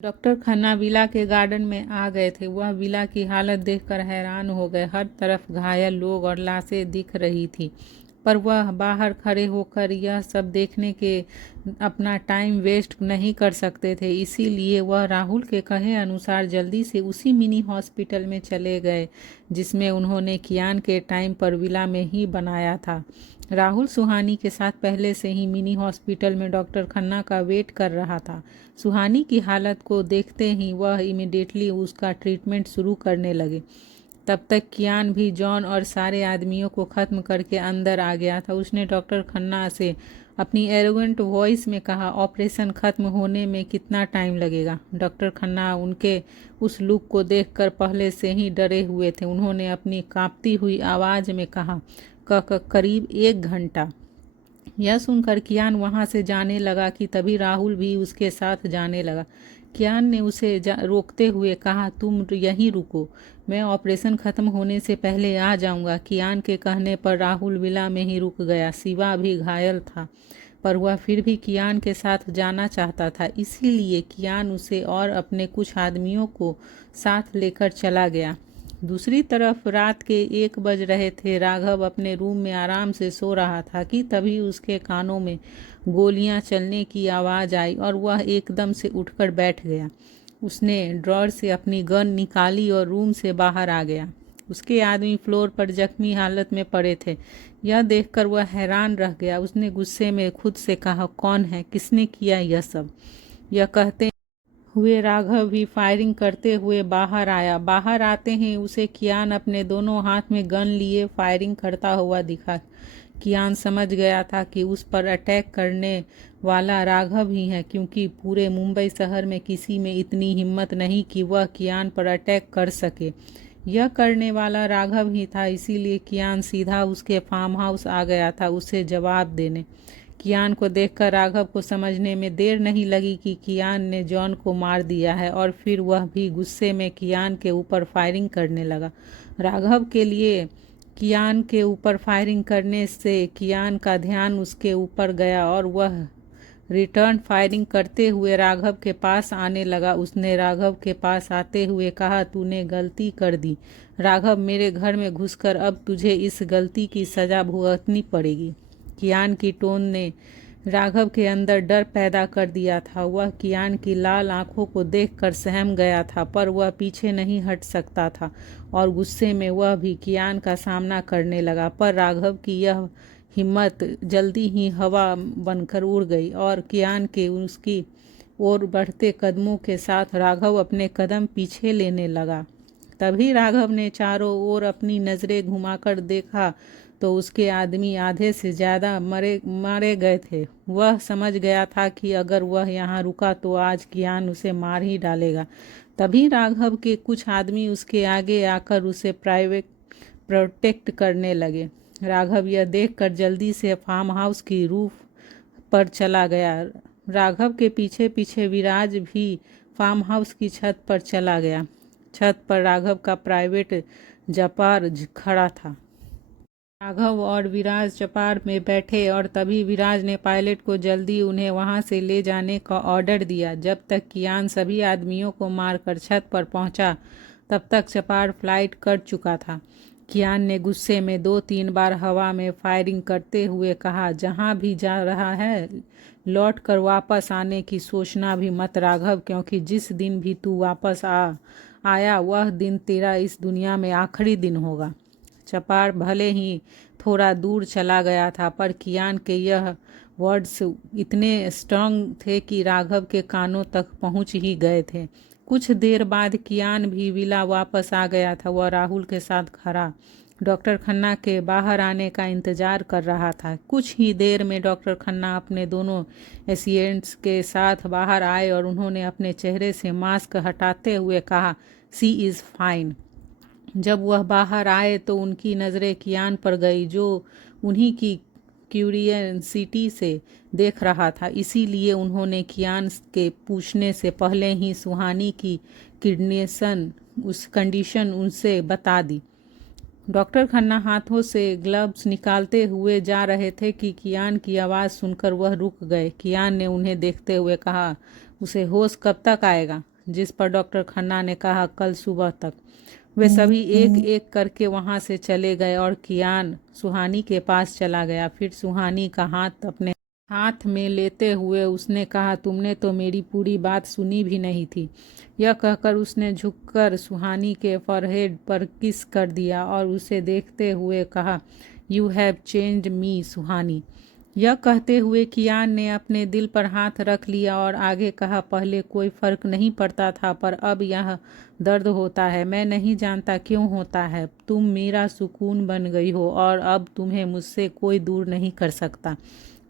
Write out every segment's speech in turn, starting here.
Doctor Khanna villa के garden में आ गए थे। वह विला की हालत देखकर हैरान हो गए। हर तरफ घायल लोग और लाशें दिख रही थी, पर वह बाहर खड़े होकर यह सब देखने के अपना टाइम वेस्ट नहीं कर सकते थे। इसीलिए वह राहुल के कहे अनुसार जल्दी से उसी मिनी हॉस्पिटल में चले गए जिसमें उन्होंने कियान के टाइम पर विला में ही बनाया था। राहुल सुहानी के साथ पहले से ही मिनी हॉस्पिटल में डॉक्टर खन्ना का वेट कर रहा था। सुहानी की हालत को देखते ही वह इमिडिएटली उसका ट्रीटमेंट शुरू करने लगे। तब तक कियान भी जॉन और सारे आदमियों को ख़त्म करके अंदर आ गया था। उसने डॉक्टर खन्ना से अपनी एरोगेंट वॉइस में कहा, ऑपरेशन ख़त्म होने में कितना टाइम लगेगा? डॉक्टर खन्ना उनके उस लुक को देखकर पहले से ही डरे हुए थे। उन्होंने अपनी कांपती हुई आवाज़ में कहा, करीब 1 घंटा। यह सुनकर कियान वहां से जाने लगा कि तभी राहुल भी उसके साथ जाने लगा। कियान ने उसे रोकते हुए कहा, तुम यहीं रुको, मैं ऑपरेशन ख़त्म होने से पहले आ जाऊंगा। कियान के कहने पर राहुल विला में ही रुक गया। शिवा भी घायल था, पर वह फिर भी कियान के साथ जाना चाहता था। इसीलिए कियान उसे और अपने कुछ आदमियों को साथ लेकर चला गया। दूसरी तरफ रात के 1 बज रहे थे। राघव अपने रूम में आराम से सो रहा था कि तभी उसके कानों में गोलियां चलने की आवाज़ आई और वह एकदम से उठकर बैठ गया। उसने ड्रॉर से अपनी गन निकाली और रूम से बाहर आ गया। उसके आदमी फ्लोर पर जख्मी हालत में पड़े थे। यह देखकर वह हैरान रह गया। उसने गुस्से में खुद से कहा, कौन है, किसने किया यह सब? यह कहते हुए राघव भी फायरिंग करते हुए बाहर आया। बाहर आते ही उसे कियान अपने दोनों हाथ में गन लिए फायरिंग करता हुआ दिखा। कियान समझ गया था कि उस पर अटैक करने वाला राघव ही है, क्योंकि पूरे मुंबई शहर में किसी में इतनी हिम्मत नहीं कि वह कियान पर अटैक कर सके। यह करने वाला राघव ही था। इसीलिए कियान सीधा उसके फार्म हाउस आ गया था उसे जवाब देने। कियान को देखकर राघव को समझने में देर नहीं लगी कि कियान ने जॉन को मार दिया है, और फिर वह भी गुस्से में कियान के ऊपर फायरिंग करने लगा। राघव के लिए कियान के ऊपर फायरिंग करने से कियान का ध्यान उसके ऊपर गया और वह रिटर्न फायरिंग करते हुए राघव के पास आने लगा। उसने राघव के पास आते हुए कहा, तूने गलती कर दी राघव, मेरे घर में घुसकर अब तुझे इस गलती की सज़ा भुगतनी पड़ेगी। कियान की टोन ने राघव के अंदर डर पैदा कर दिया था। वह कियान की लाल आंखों को देखकर सहम गया था, पर वह पीछे नहीं हट सकता था और गुस्से में वह भी कियान का सामना करने लगा। पर राघव की यह हिम्मत जल्दी ही हवा बनकर उड़ गई और कियान के उसकी ओर बढ़ते कदमों के साथ राघव अपने कदम पीछे लेने लगा। तभी राघव ने चारों ओर अपनी नज़रें घुमाकर देखा तो उसके आदमी आधे से ज़्यादा मारे गए थे। वह समझ गया था कि अगर वह यहाँ रुका तो आज कियान उसे मार ही डालेगा। तभी राघव के कुछ आदमी उसके आगे आकर उसे प्रोटेक्ट करने लगे। राघव यह देखकर जल्दी से फार्म हाउस की रूफ पर चला गया। राघव के पीछे पीछे विराज भी फार्म हाउस की छत पर चला गया। छत पर राघव का प्राइवेट जपार खड़ा था। राघव और विराज चपार में बैठे और तभी विराज ने पायलट को जल्दी उन्हें वहां से ले जाने का ऑर्डर दिया। जब तक कियान सभी आदमियों को मारकर छत पर पहुंचा, तब तक चपार फ्लाइट कर चुका था। कियान ने गुस्से में 2-3 बार हवा में फायरिंग करते हुए कहा, जहां भी जा रहा है लौट कर वापस आने की सोचना भी मत राघव, क्योंकि जिस दिन भी तू वापस आया वह दिन तेरा इस दुनिया में आखिरी दिन होगा। चपार भले ही थोड़ा दूर चला गया था, पर कियान के यह वर्ड्स इतने स्ट्रांग थे कि राघव के कानों तक पहुंच ही गए थे। कुछ देर बाद कियान भी विला वापस आ गया था। वह राहुल के साथ खड़ा डॉक्टर खन्ना के बाहर आने का इंतजार कर रहा था। कुछ ही देर में डॉक्टर खन्ना अपने दोनों एसिडेंट्स के साथ बाहर आए और उन्होंने अपने चेहरे से मास्क हटाते हुए कहा, सी इज़ फाइन। जब वह बाहर आए तो उनकी नज़रें कियान पर गई, जो उन्हीं की क्यूरियसिटी से देख रहा था। इसीलिए उन्होंने कियान के पूछने से पहले ही सुहानी की कंडीशन उनसे बता दी। डॉक्टर खन्ना हाथों से ग्लव्स निकालते हुए जा रहे थे कि कियान की आवाज़ सुनकर वह रुक गए। कियान ने उन्हें देखते हुए कहा, उसे होश कब तक आएगा? जिस पर डॉक्टर खन्ना ने कहा, कल सुबह तक। वे सभी एक एक करके वहां से चले गए और कियान सुहानी के पास चला गया। फिर सुहानी का हाथ अपने हाथ में लेते हुए उसने कहा, तुमने तो मेरी पूरी बात सुनी भी नहीं थी। यह कहकर उसने झुककर सुहानी के फॉरहेड पर किस कर दिया और उसे देखते हुए कहा, यू हैव चेंज्ड मी सुहानी। यह कहते हुए कियान ने अपने दिल पर हाथ रख लिया और आगे कहा, पहले कोई फर्क नहीं पड़ता था, पर अब यह दर्द होता है। मैं नहीं जानता क्यों होता है। तुम मेरा सुकून बन गई हो और अब तुम्हें मुझसे कोई दूर नहीं कर सकता।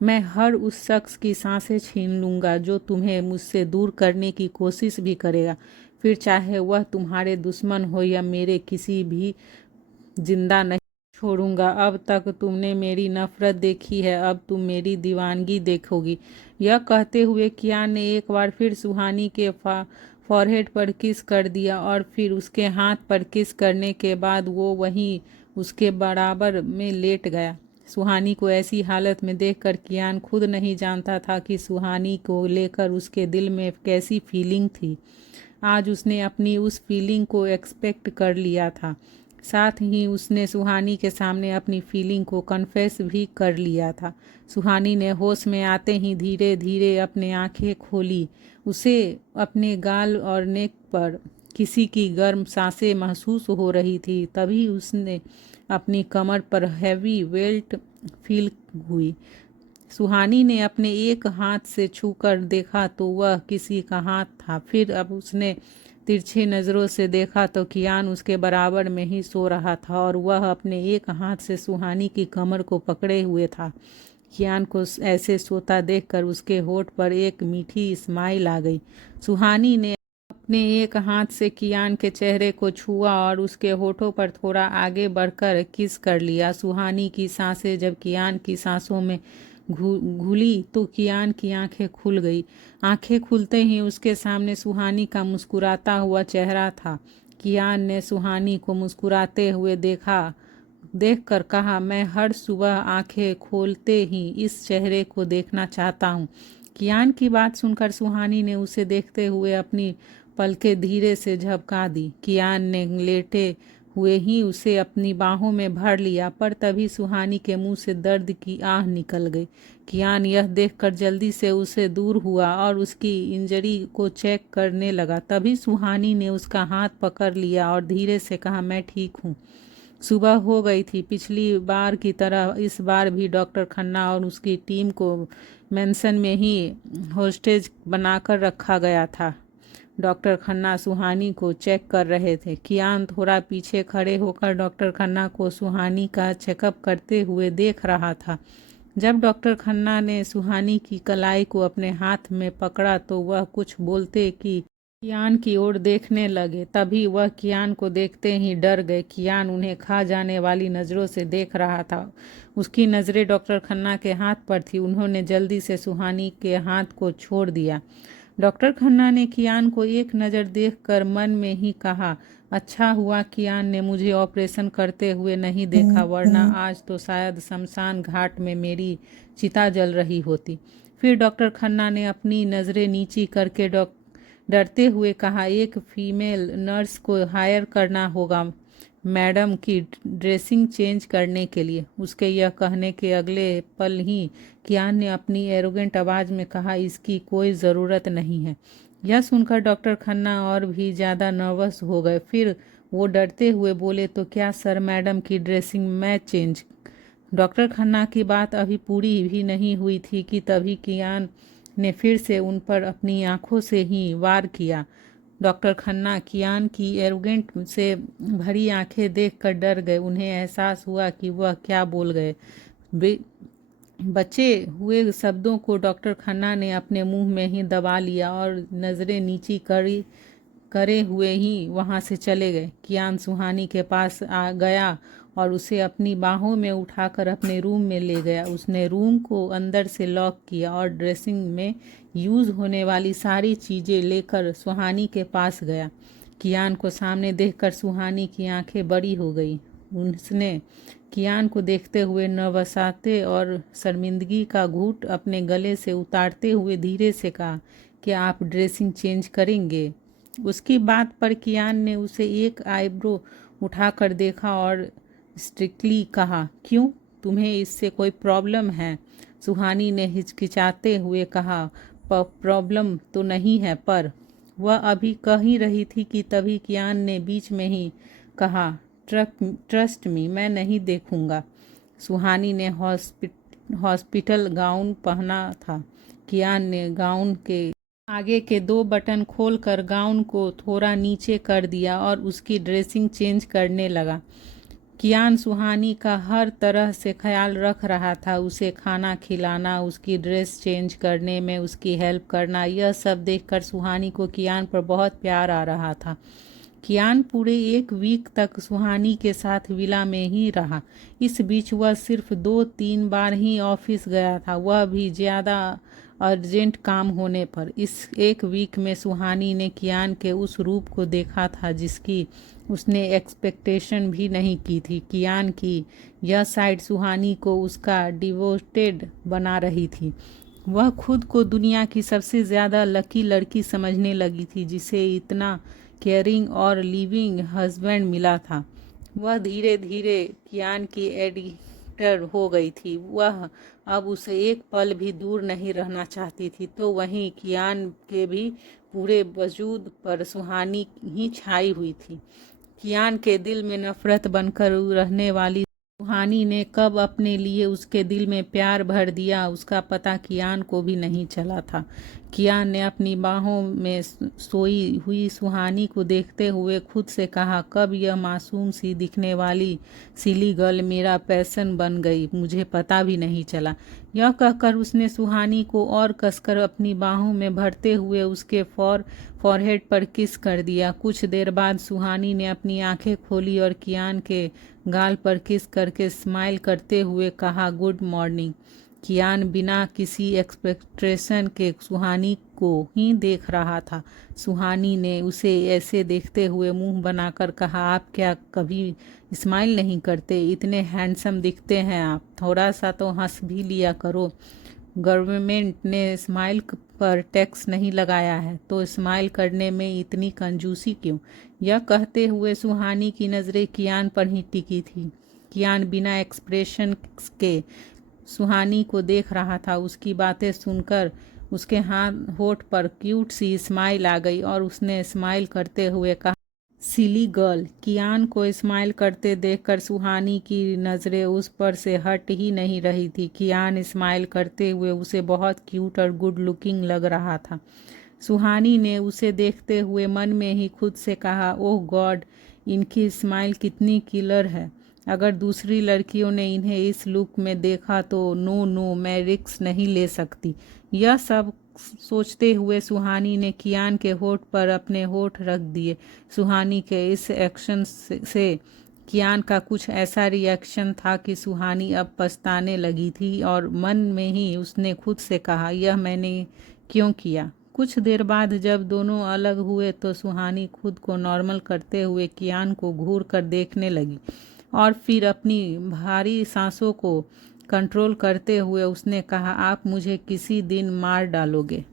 मैं हर उस शख्स की सांसें छीन लूँगा जो तुम्हें मुझसे दूर करने की कोशिश भी करेगा, फिर चाहे वह तुम्हारे दुश्मन हो या मेरे, किसी भी जिंदा नहीं छोड़ूंगा। अब तक तुमने मेरी नफरत देखी है, अब तुम मेरी दीवानगी देखोगी। यह कहते हुए कियान ने एक बार फिर सुहानी के फॉरहेड पर किस कर दिया और फिर उसके हाथ पर किस करने के बाद वो वहीं उसके बराबर में लेट गया। सुहानी को ऐसी हालत में देखकर कियान खुद नहीं जानता था कि सुहानी को लेकर उसके दिल में कैसी फीलिंग थी। आज उसने अपनी उस फीलिंग को एक्सपेक्ट कर लिया था। साथ ही उसने सुहानी के सामने अपनी फीलिंग को कन्फेस भी कर लिया था। सुहानी ने होश में आते ही धीरे धीरे अपने आंखें खोली। उसे अपने गाल और नेक पर किसी की गर्म सांसें महसूस हो रही थी। तभी उसने अपनी कमर पर हैवी वेल्ट फील हुई। सुहानी ने अपने एक हाथ से छूकर देखा तो वह किसी का हाथ था। फिर अब उसने तिरछी नज़रों से देखा तो कियान उसके बराबर में ही सो रहा था और वह अपने एक हाथ से सुहानी की कमर को पकड़े हुए था। कियान को ऐसे सोता देखकर उसके होठ पर एक मीठी स्माइल आ गई। सुहानी ने अपने एक हाथ से कियान के चेहरे को छुआ और उसके होठों पर थोड़ा आगे बढ़कर किस कर लिया। सुहानी की सांसें जब कियान की सांसों में घुली तो कियान की आंखें खुल गई। आंखें खुलते ही उसके सामने सुहानी का मुस्कुराता हुआ चेहरा था। कियान ने सुहानी को मुस्कुराते हुए देखकर कहा, मैं हर सुबह आंखें खोलते ही इस चेहरे को देखना चाहता हूँ। कियान की बात सुनकर सुहानी ने उसे देखते हुए अपनी पलकें धीरे से झपका दी। कियान ने लेटे हुए ही उसे अपनी बाहों में भर लिया, पर तभी सुहानी के मुंह से दर्द की आह निकल गई। कियान यह देखकर जल्दी से उसे दूर हुआ और उसकी इंजरी को चेक करने लगा। तभी सुहानी ने उसका हाथ पकड़ लिया और धीरे से कहा, मैं ठीक हूँ। सुबह हो गई थी। पिछली बार की तरह इस बार भी डॉक्टर खन्ना और उसकी टीम को मेंशन में ही होस्टेज बनाकर रखा गया था। डॉक्टर खन्ना सुहानी को चेक कर रहे थे। कियान थोड़ा पीछे खड़े होकर डॉक्टर खन्ना को सुहानी का चेकअप करते हुए देख रहा था। जब डॉक्टर खन्ना ने सुहानी की कलाई को अपने हाथ में पकड़ा तो वह कुछ बोलते कि कियान की ओर देखने लगे। तभी वह कियान को देखते ही डर गए। कियान उन्हें खा जाने वाली नज़रों से देख रहा था। उसकी नज़रें डॉक्टर खन्ना के हाथ पर थी। उन्होंने जल्दी से सुहानी के हाथ को छोड़ दिया। डॉक्टर खन्ना ने कियान को एक नज़र देखकर मन में ही कहा, अच्छा हुआ कियान ने मुझे ऑपरेशन करते हुए नहीं देखा, वरना आज तो शायद शमशान घाट में मेरी चिता जल रही होती। फिर डॉक्टर खन्ना ने अपनी नज़रें नीची करके डरते हुए कहा, एक फीमेल नर्स को हायर करना होगा मैडम की ड्रेसिंग चेंज करने के लिए। उसके यह कहने के अगले पल ही कियान ने अपनी एरोगेंट आवाज़ में कहा, इसकी कोई ज़रूरत नहीं है। यह सुनकर डॉक्टर खन्ना और भी ज़्यादा नर्वस हो गए। फिर वो डरते हुए बोले, तो क्या सर मैडम की ड्रेसिंग मैं चेंज? डॉक्टर खन्ना की बात अभी पूरी भी नहीं हुई थी कि तभी कियान ने फिर से उन पर अपनी आंखों से ही वार किया। डॉक्टर खन्ना कियान की एरोगेंट से भरी आंखें देखकर डर गए। उन्हें एहसास हुआ कि वह क्या बोल गए। बचे हुए शब्दों को डॉक्टर खन्ना ने अपने मुंह में ही दबा लिया और नज़रें नीची करे हुए ही वहां से चले गए। कियान सुहानी के पास आ गया और उसे अपनी बाहों में उठाकर अपने रूम में ले गया। उसने रूम को अंदर से लॉक किया और ड्रेसिंग में यूज़ होने वाली सारी चीज़ें लेकर सुहानी के पास गया। कियान को सामने देखकर सुहानी की आंखें बड़ी हो गई। उसने कियान को देखते हुए नवसाते और शर्मिंदगी का घूंट अपने गले से उतारते हुए धीरे से कहा, क्या आप ड्रेसिंग चेंज करेंगे? उसकी बात पर कियान ने उसे एक आईब्रो उठाकर देखा और स्ट्रिक्टली कहा, क्यों, तुम्हें इससे कोई प्रॉब्लम है? सुहानी ने हिचकिचाते हुए कहा, प्रॉब्लम तो नहीं है, पर वह अभी कह ही रही थी कि तभी कियान ने बीच में ही कहा, ट्रस्ट मी, मैं नहीं देखूंगा। सुहानी ने हॉस्पिटल गाउन पहना था। कियान ने गाउन के आगे के 2 बटन खोलकर गाउन को थोड़ा नीचे कर दिया और उसकी ड्रेसिंग चेंज करने लगा। कियान सुहानी का हर तरह से ख्याल रख रहा था, उसे खाना खिलाना, उसकी ड्रेस चेंज करने में उसकी हेल्प करना। यह सब देखकर सुहानी को कियान पर बहुत प्यार आ रहा था। कियान पूरे 1 वीक तक सुहानी के साथ विला में ही रहा। इस बीच वह सिर्फ 2-3 बार ही ऑफिस गया था, वह भी ज़्यादा अर्जेंट काम होने पर। इस 1 वीक में सुहानी ने कियान के उस रूप को देखा था जिसकी उसने एक्सपेक्टेशन भी नहीं की थी। कियान की यह साइड सुहानी को उसका डिवोटेड बना रही थी। वह खुद को दुनिया की सबसे ज़्यादा लकी लड़की समझने लगी थी जिसे इतना केयरिंग और लिविंग हस्बैंड मिला था। वह धीरे धीरे कियान की एडिक्टर हो गई थी। वह अब उसे एक पल भी दूर नहीं रहना चाहती थी। तो वहीं कियान के भी पूरे वजूद पर सुहानी ही छाई हुई थी। कियान के दिल में नफरत बनकर रहने वाली सुहानी ने कब अपने लिए उसके दिल में प्यार भर दिया, उसका पता कियान को भी नहीं चला था। कियान ने अपनी बाहों में सोई हुई सुहानी को देखते हुए खुद से कहा, कब यह मासूम सी दिखने वाली सिली गर्ल मेरा पैशन बन गई, मुझे पता भी नहीं चला। यह कहकर उसने सुहानी को और कसकर अपनी बाहों में भरते हुए उसके फॉरहेड पर किस कर दिया। कुछ देर बाद सुहानी ने अपनी आंखें खोली और कियान के गाल पर किस करके स्माइल करते हुए कहा, गुड मॉर्निंग। कियान बिना किसी एक्सपेक्टेशन के सुहानी को ही देख रहा था। सुहानी ने उसे ऐसे देखते हुए मुंह बनाकर कहा, आप क्या कभी स्माइल नहीं करते? इतने हैंडसम दिखते हैं आप, थोड़ा सा तो हंस भी लिया करो। गवर्नमेंट ने स्माइल पर टैक्स नहीं लगाया है तो स्माइल करने में इतनी कंजूसी क्यों? यह कहते हुए सुहानी की नज़रें कियान पर ही टिकी थी। कियान बिना एक्सप्रेशन के सुहानी को देख रहा था। उसकी बातें सुनकर उसके होठ पर क्यूट सी स्माइल आ गई और उसने स्माइल करते हुए कहा, सिली गर्ल। कियान को स्माइल करते देखकर सुहानी की नज़रें उस पर से हट ही नहीं रही थी। कियान स्माइल करते हुए उसे बहुत क्यूट और गुड लुकिंग लग रहा था। सुहानी ने उसे देखते हुए मन में ही खुद से कहा, ओह गॉड, इनकी स्माइल कितनी किलर है। अगर दूसरी लड़कियों ने इन्हें इस लुक में देखा तो नो, मैं रिस्क नहीं ले सकती। यह सब सोचते हुए सुहानी ने कियान के होठ पर अपने होठ रख दिए। सुहानी के इस एक्शन से कियान का कुछ ऐसा रिएक्शन था कि सुहानी अब पछताने लगी थी और मन में ही उसने खुद से कहा, यह मैंने क्यों किया। कुछ देर बाद जब दोनों अलग हुए तो सुहानी खुद को नॉर्मल करते हुए कियान को घूर कर देखने लगी और फिर अपनी भारी सांसों को कंट्रोल करते हुए उसने कहा, आप मुझे किसी दिन मार डालोगे।